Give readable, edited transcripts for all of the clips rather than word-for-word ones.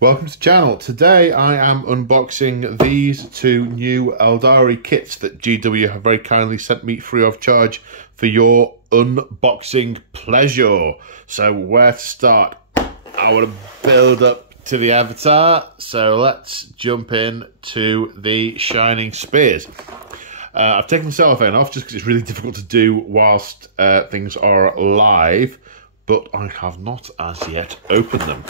Welcome to the channel. Today I am unboxing these two new Aeldari kits that GW have very kindly sent me free of charge for your unboxing pleasure. So where to start? I want to build up to the avatar, so let's jump in to the Shining Spears. I've taken the cellophane off just because it's really difficult to do whilst things are live, but I have not as yet opened them.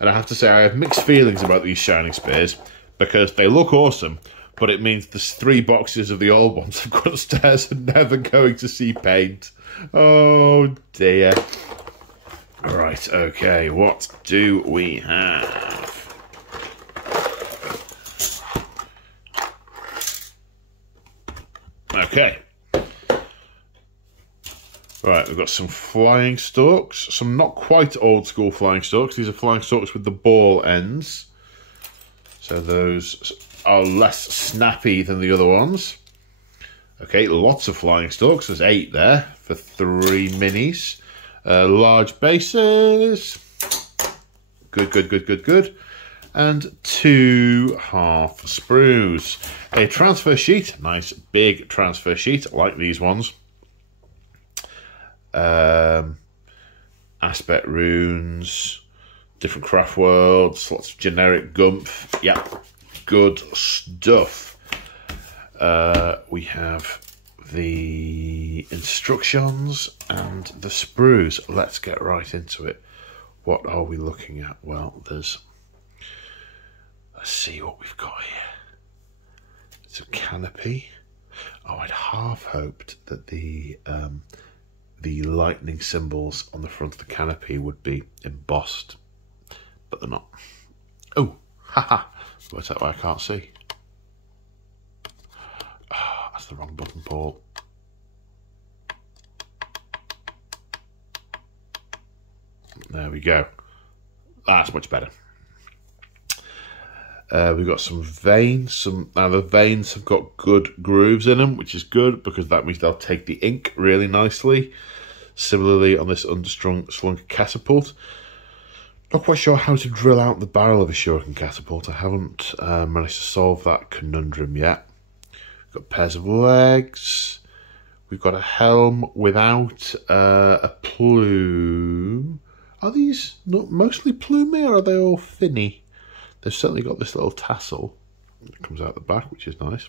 And I have to say, I have mixed feelings about these Shining Spears because they look awesome, but it means there's 3 boxes of the old ones I've got upstairs and never going to see paint. Oh dear. Right, okay, what do we have? Okay. Right, we've got some flying stalks, some not quite old school flying stalks. These are flying stalks with the ball ends. So those are less snappy than the other ones. Okay, lots of flying stalks. There's 8 there for 3 minis. Large bases. Good. And 2 half sprues. A transfer sheet, nice big transfer sheet, like these ones. Aspect runes, different craft worlds, lots of generic gumph. Yep, good stuff. We have the instructions and the sprues. Let's get right into it. What are we looking at? Well, let's see what we've got here. It's a canopy. Oh, I'd half hoped that the lightning symbols on the front of the canopy would be embossed, but they're not. Oh, haha, what's that? I can't see. Oh, that's the wrong button, Paul. There we go. That's much better. We've got some veins. Now the veins have got good grooves in them, which is good because that means they'll take the ink really nicely. Similarly, on this understrung slung catapult, not quite sure how to drill out the barrel of a shuriken catapult. I haven't managed to solve that conundrum yet. We've got pairs of legs. We've got a helm without a plume. Are these not mostly plumey, or are they all finny? They've certainly got this little tassel that comes out the back, which is nice.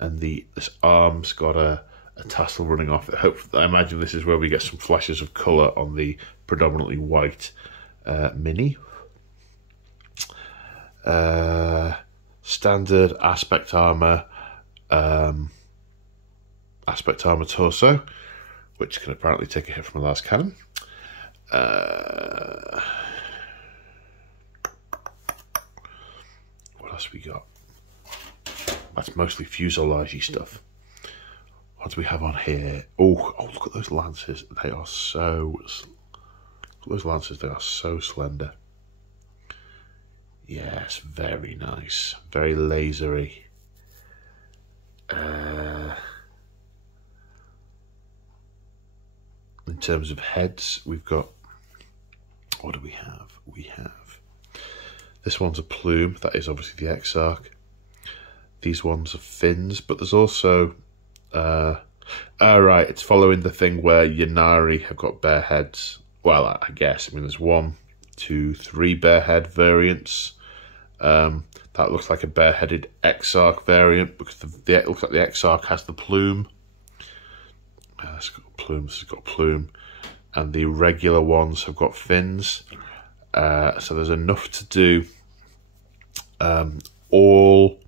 And this arm's got a tassel running off it. I imagine this is where we get some flashes of colour on the predominantly white mini. Standard aspect armour torso, which can apparently take a hit from a las cannon. What else we got? That's mostly fuselage-y stuff. What do we have on here? Oh, look at those lances. They are so... Those lances, they are so slender. Yes, very nice. Very lasery. In terms of heads, we've got... What do we have? We have... This one's a plume. That is obviously the Exarch. These ones are fins, but there's also... right, it's following the thing where Ynnari have got bare heads. Well, I guess. I mean, there's 1, 2, 3 bare head variants. That looks like a bare-headed Exarch variant because it looks like the Exarch has the plume. It's got a plume. This has got a plume. And the regular ones have got fins. So there's enough to do all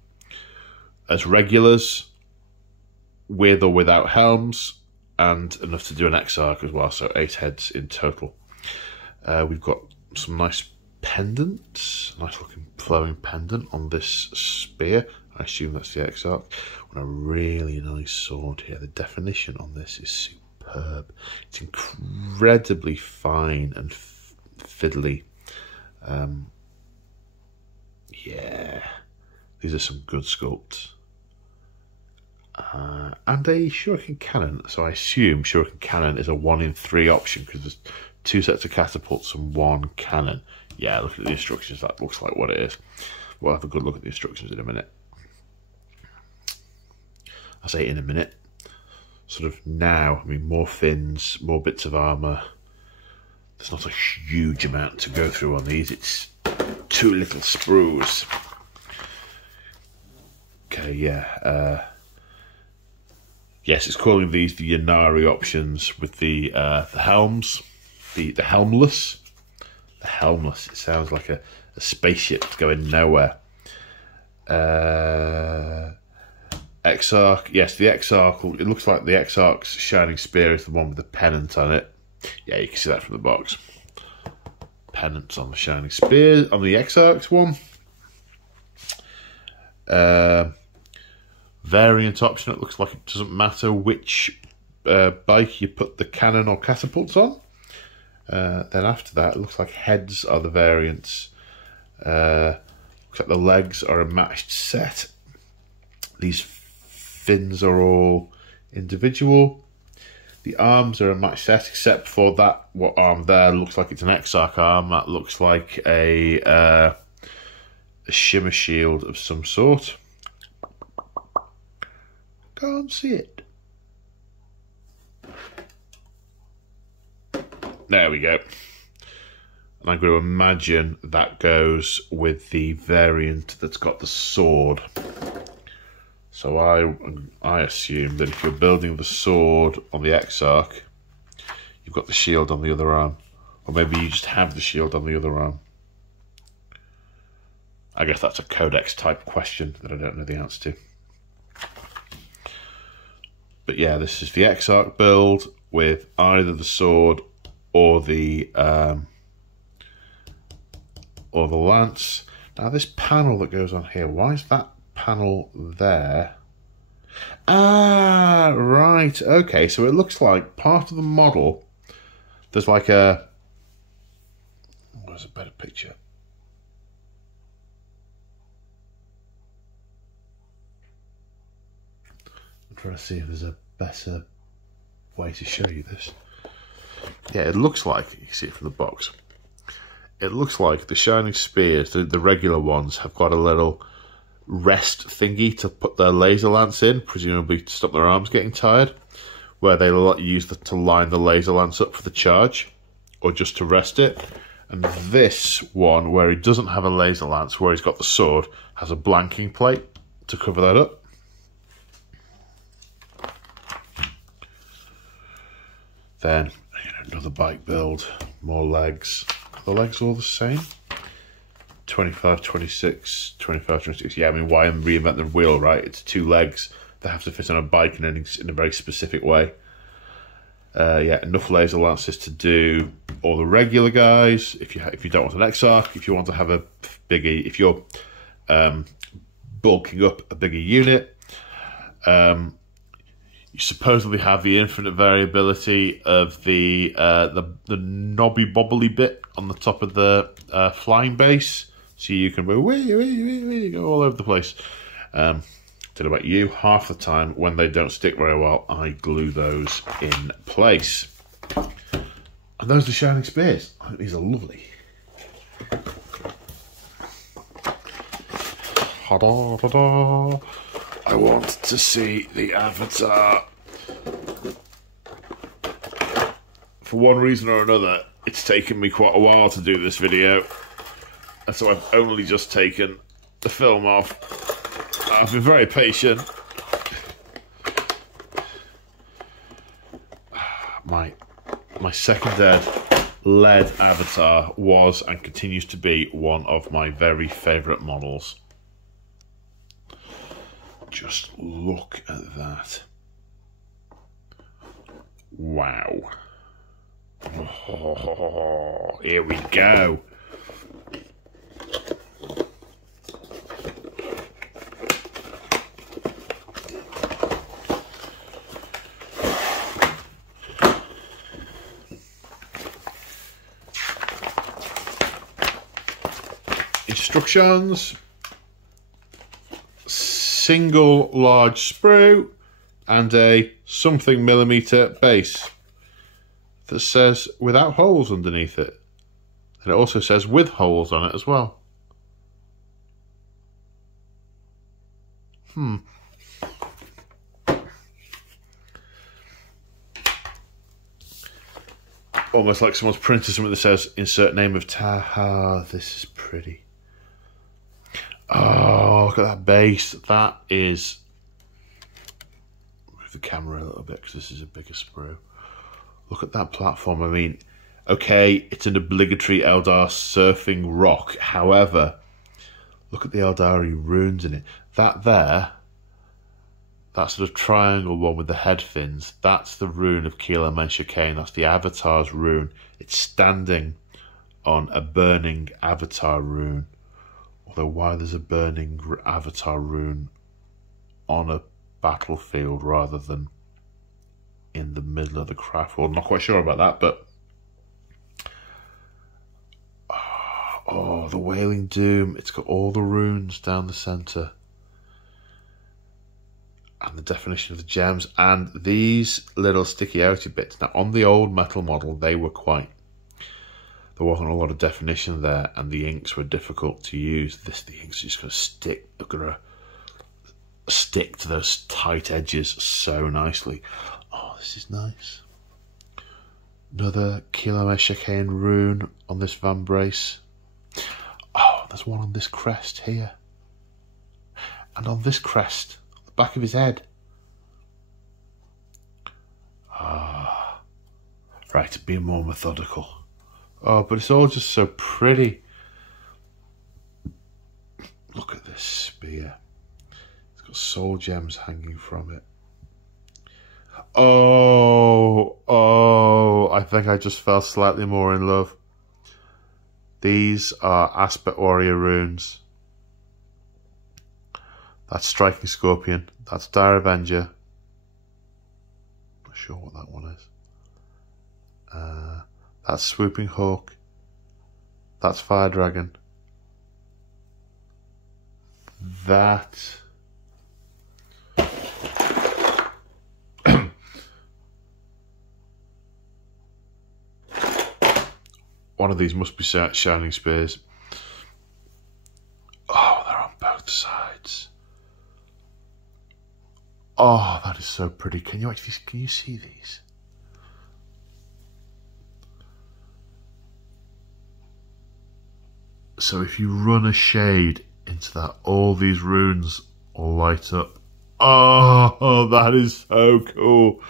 as regulars, with or without helms, and enough to do an Exarch as well, so 8 heads in total. We've got some nice pendants, nice looking flowing pendant on this spear. I assume that's the Exarch. And a really nice sword here. The definition on this is superb. It's incredibly fine and fiddly. Yeah, these are some good sculpts. And a shuriken cannon. So I assume shuriken cannon is a 1 in 3 option because there's 2 sets of catapults and 1 cannon. Yeah, look at the instructions. That looks like what it is. We'll have a good look at the instructions in a minute. I say in a minute. Sort of now, I mean, more fins, more bits of armour. There's not a huge amount to go through on these. It's 2 little sprues. Okay, yeah. Yes, it's calling these the Aeronautica options with the helms, the helmless. The helmless. It sounds like a spaceship going nowhere. Exarch, yes, the Exarch. It looks like the Exarch's shining spear is the one with the pennant on it. Yeah, you can see that from the box. Pennants on the shining spear on the Exarch's one. Variant option. It looks like it doesn't matter which bike you put the cannon or catapults on. Then after that, it looks like heads are the variants. Looks like the legs are a matched set. These fins are all individual. The arms are a matched set, except for that what arm there looks like it's an Exarch arm. That looks like a shimmer shield of some sort. Can't see it. There we go. And I'm going to imagine that goes with the variant that's got the sword. So I assume that if you're building the sword on the Exarch, you've got the shield on the other arm. Or maybe you just have the shield on the other arm. I guess that's a codex type question that I don't know the answer to. But yeah, this is the Exarch build with either the sword or the lance. Now this panel that goes on here, why is that panel there? Ah, right, okay, so it looks like part of the model, there's like a, where's a better picture? I'm trying to see if there's a better way to show you this. Yeah, it looks like, you can see it from the box, it looks like the shining spears, the regular ones, have got a little rest thingy to put their laser lance in, presumably to stop their arms getting tired, where they'll use to line the laser lance up for the charge, or just to rest it. And this one, where he doesn't have a laser lance, where he's got the sword, has a blanking plate to cover that up. Then another bike build, more legs. Are the legs all the same? 25, 26, 25, 26. Yeah, I mean, why reinvent the wheel, right? It's 2 legs that have to fit on a bike in a very specific way. Yeah, enough laser lances to do all the regular guys. If you don't want an Exarch, if you want to have a bigger, if you're bulking up a bigger unit, you supposedly have the infinite variability of the knobby bobbly bit on the top of the flying base. So you can go, go all over the place. Don't know about you, half the time when they don't stick very well, I glue those in place. And those are shining spears. I think these are lovely. Ta-da, ta-da. I want to see the avatar. For one reason or another, it's taken me quite a while to do this video. And so I've only just taken the film off. I've been very patient. My second lead avatar was and continues to be one of my very favourite models. Just look at that. Wow. Oh, here we go. Instructions. Single large sprue and a something millimeter base that says without holes underneath it. And it also says with holes on it as well. Almost like someone's printed something that says insert name of Taha. This is pretty. Oh, look at that base. That is... Move the camera a little bit because this is a bigger sprue. Look at that platform. I mean, okay, it's an obligatory Eldar surfing rock. However, look at the Aeldari runes in it. That there, that sort of triangle one with the head fins, that's the rune of Kila Menshakain. That's the Avatar's rune. It's standing on a burning Avatar rune. Although why there's a burning Avatar rune on a battlefield rather than in the middle of the craft. Well, I'm not quite sure about that, but... Oh, the Wailing Doom. It's got all the runes down the centre. And the definition of the gems. And these little sticky outy bits. Now, on the old metal model, they were quite... There wasn't a lot of definition there, and the inks were difficult to use. The inks are just going to stick. They're going to stick to those tight edges so nicely. Oh, this is nice. Another Kilomeshakain rune on this vambrace. Oh, there's one on this crest here. And on this crest, the back of his head. Ah, right, be more methodical. Oh, but it's all just so pretty. Look at this spear. It's got soul gems hanging from it. Oh, I think I just fell slightly more in love. These are Aspect Warrior runes. That's Striking Scorpion. That's Dire Avenger. Not sure what that one is. That's Swooping Hawk. That's Fire Dragon. That... One of these must be Shining Spears. Oh, they're on both sides. Oh, that is so pretty. Can you see these? So if you run a shade into that, all these runes will light up. Oh, that is so cool.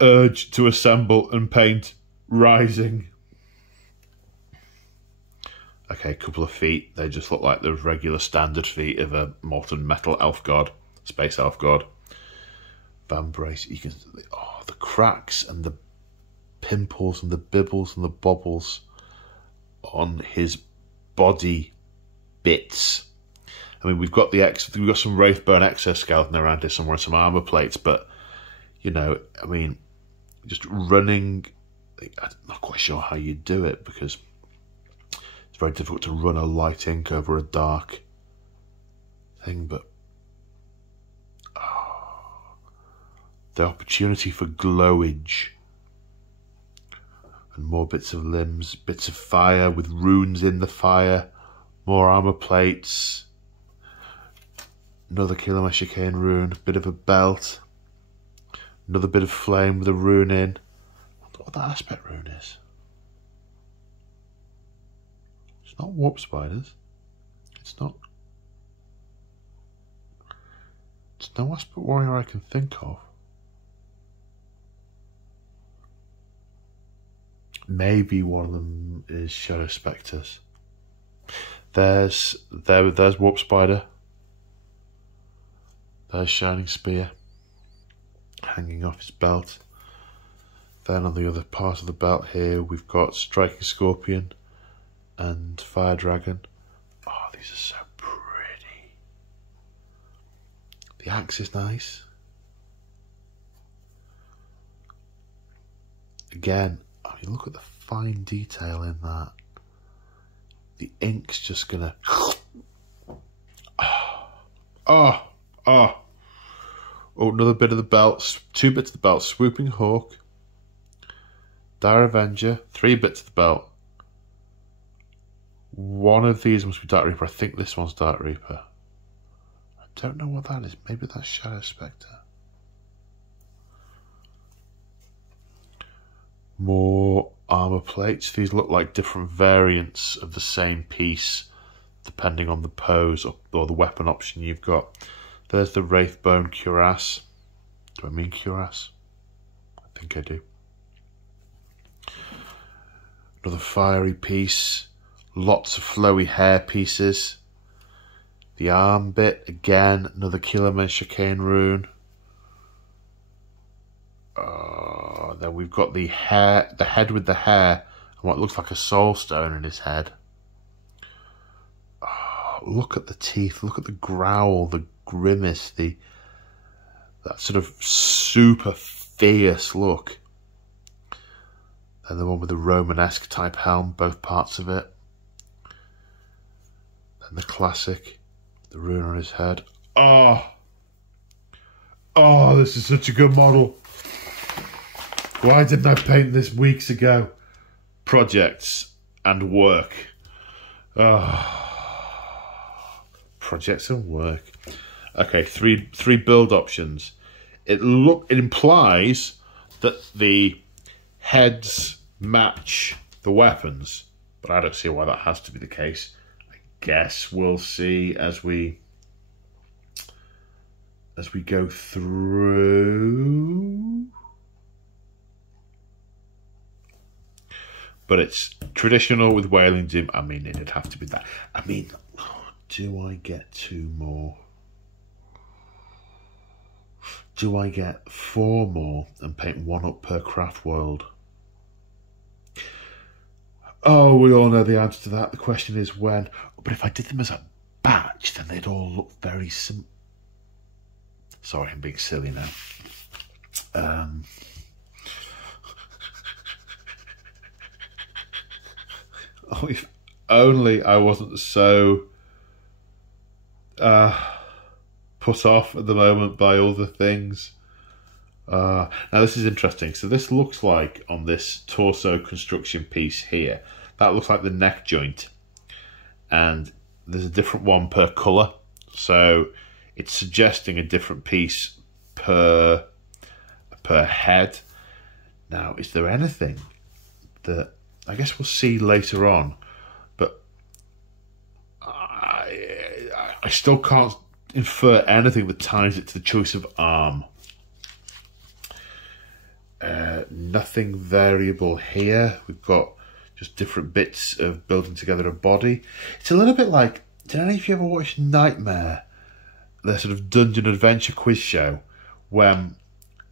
Urge to assemble and paint rising. Okay, a couple of feet. They just look like the regular standard feet of a molten metal elf god, space elf god. Vambrace. You can, oh, the cracks and the pimples and the bibbles and the bobbles on his body bits. I mean, we've got some Wraithbone exoskeleton around here somewhere, some armor plates, but you know, I mean, just running. I'm not quite sure how you do it because it's very difficult to run a light ink over a dark thing, but the opportunity for glowage and more bits of limbs, bits of fire with runes in the fire, more armor plates, another Kilomeshakain rune, bit of a belt, another bit of flame with a rune in. I wonder what that aspect rune is. It's not warp spiders. It's no aspect warrior I can think of. Maybe one of them is Shadow Spectres. There's Warp Spider. There's Shining Spear hanging off his belt. Then on the other part of the belt here we've got Striking Scorpion and Fire Dragon. Oh, these are so pretty. The axe is nice. Again, I mean, look at the fine detail in that. The ink's just gonna... Oh, another bit of the belt. 2 bits of the belt. Swooping Hawk. Dire Avenger. 3 bits of the belt. One of these must be Dark Reaper. I think this one's Dark Reaper. I don't know what that is. Maybe that's Shadow Spectre. More armor plates. These look like different variants of the same piece, depending on the pose or the weapon option you've got. There's the Wraithbone cuirass. Do I mean cuirass? I think I do. Another fiery piece. Lots of flowy hair pieces. The arm bit, again, another Kilomen Chicane rune. Then we've got the hair, the head with the hair, and what looks like a soul stone in his head. Oh, look at the teeth, look at the growl, the grimace, that sort of super fierce look. Then the one with the Romanesque type helm, both parts of it. Then the classic, the rune on his head. Oh, this is such a good model. Why didn't I paint this weeks ago? Projects and work. Projects and work. Okay, three build options. It implies that the heads match the weapons, but I don't see why that has to be the case. I guess we'll see as we go through. But it's traditional with Wailing Doom. I mean, it'd have to be that. I mean, do I get 2 more? Do I get 4 more and paint 1 up per craft world? Oh, we all know the answer to that. The question is when. But if I did them as a batch, then they'd all look very similar. Sorry, I'm being silly now. Oh, if only I wasn't so put off at the moment by all the things. Now this is interesting. So this looks like on this torso construction piece here, that looks like the neck joint, and there's a different one per colour. So it's suggesting a different piece per head. Now, is there anything that I guess we'll see later on, but I still can't infer anything that ties it to the choice of arm. Nothing variable here. We've got just different bits of building together a body. It's a little bit like, did any of you ever watch Nightmare, the sort of dungeon adventure quiz show, when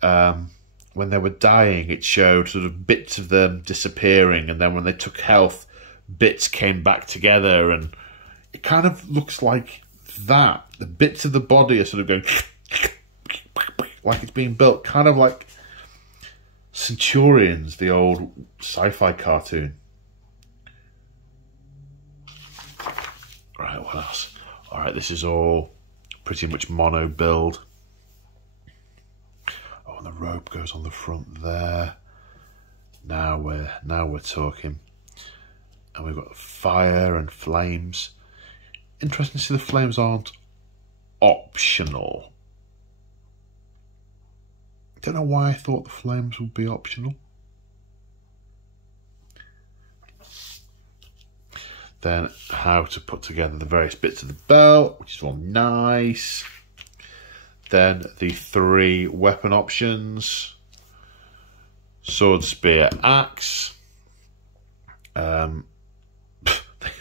they were dying, it showed sort of bits of them disappearing, and then when they took health, bits came back together, and it kind of looks like that. The bits of the body are sort of going like it's being built, kind of like Centurions, the old sci-fi cartoon. Right, what else? All right, this is all pretty much mono build. Oh, and the rope goes on the front there. Now we're talking. And we've got fire and flames. Interesting to see the flames aren't optional. Don't know why I thought the flames would be optional. Then how to put together the various bits of the belt, which is all nice. Then the 3 weapon options. Sword, spear, axe. They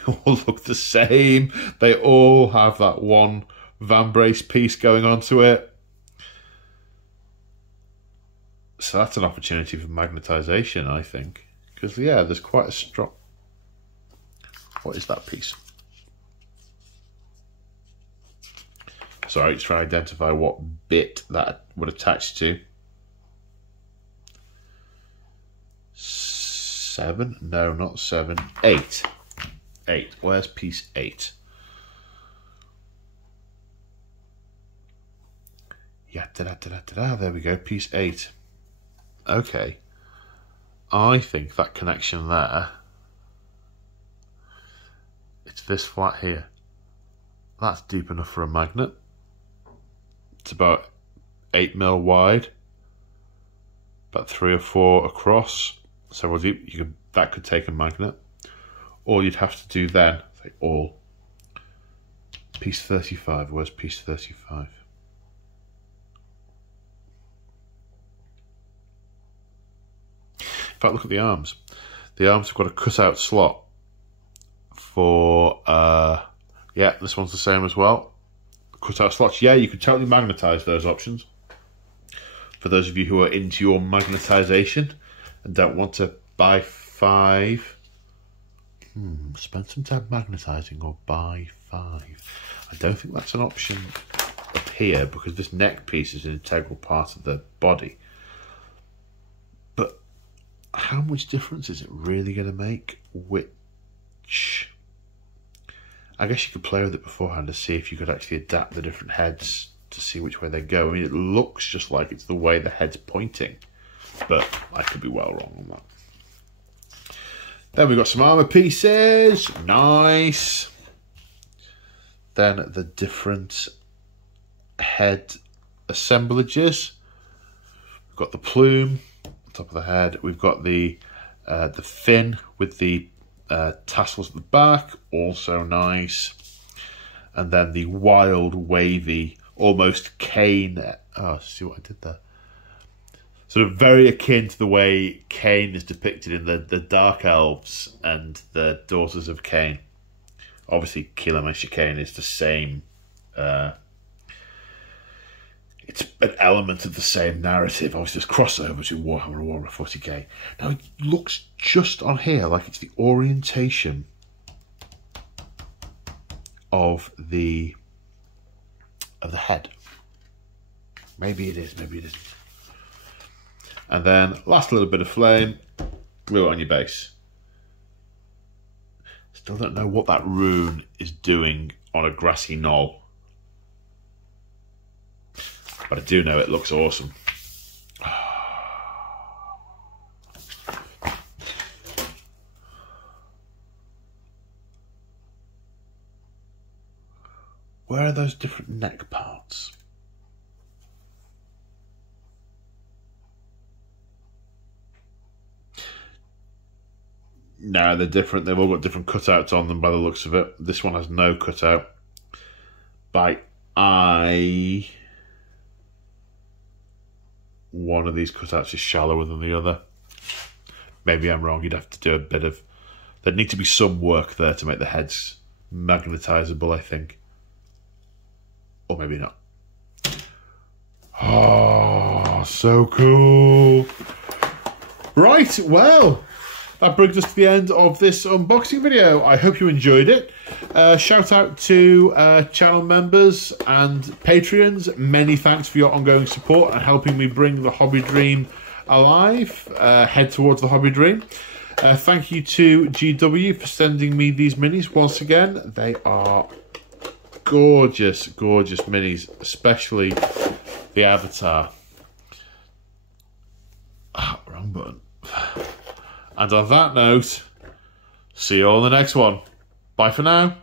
all look the same. They all have that one vambrace piece going onto it. So that's an opportunity for magnetization, I think. Because, yeah, there's quite a strong... What is that piece? Sorry, just trying to identify what bit that would attach to. 7? No, not 7. 8. 8. Where's piece 8? Yeah, there we go, piece 8. Okay. I think that connection there it's this flat here. That's deep enough for a magnet. It's about 8mm wide, about 3 or 4 across, several deep. That could take a magnet. All you'd have to do then, say all, piece 35, where's piece 35? In fact, look at the arms. The arms have got a cut-out slot for, yeah, this one's the same as well. Cut-out slots. Yeah, you could totally magnetise those options. For those of you who are into your magnetisation and don't want to buy 5, spend some time magnetising or buy 5. I don't think that's an option up here because this neck piece is an integral part of the body. But how much difference is it really going to make? Which, I guess you could play with it beforehand to see if you could actually adapt the different heads to see which way they go. I mean, it looks just like it's the way the head's pointing, but I could be well wrong on that. Then we've got some armour pieces. Nice. Then the different head assemblages. We've got the plume on top of the head. We've got the fin with the tassels at the back, also nice. And then the wild, wavy, almost cane. Oh, see what I did there? Sort of very akin to the way Cain is depicted in the Dark Elves and the Daughters of Cain. Obviously, Kilomesh Cain is the same. It's an element of the same narrative. Obviously, there's crossover between Warhammer and Warhammer 40k. Now, it looks just on here like it's the orientation of the head. Maybe it is, maybe it isn't. And then, last little bit of flame, glue it on your base. Still don't know what that rune is doing on a grassy knoll. But I do know it looks awesome. Where are those different neck parts? No, they're different. They've all got different cutouts on them by the looks of it. This one has no cutout. By eye, one of these cutouts is shallower than the other. Maybe I'm wrong. You'd have to do a bit of... There'd need to be some work there to make the heads magnetisable, I think. Or maybe not. Oh, so cool. Right, well, that brings us to the end of this unboxing video. I hope you enjoyed it. Shout out to channel members and Patreons. Many thanks for your ongoing support and helping me bring the hobby dream alive. Head towards the hobby dream. Thank you to GW for sending me these minis once again. They are gorgeous, gorgeous minis, especially the Avatar. Ah, wrong button. And on that note, see you all in the next one. Bye for now.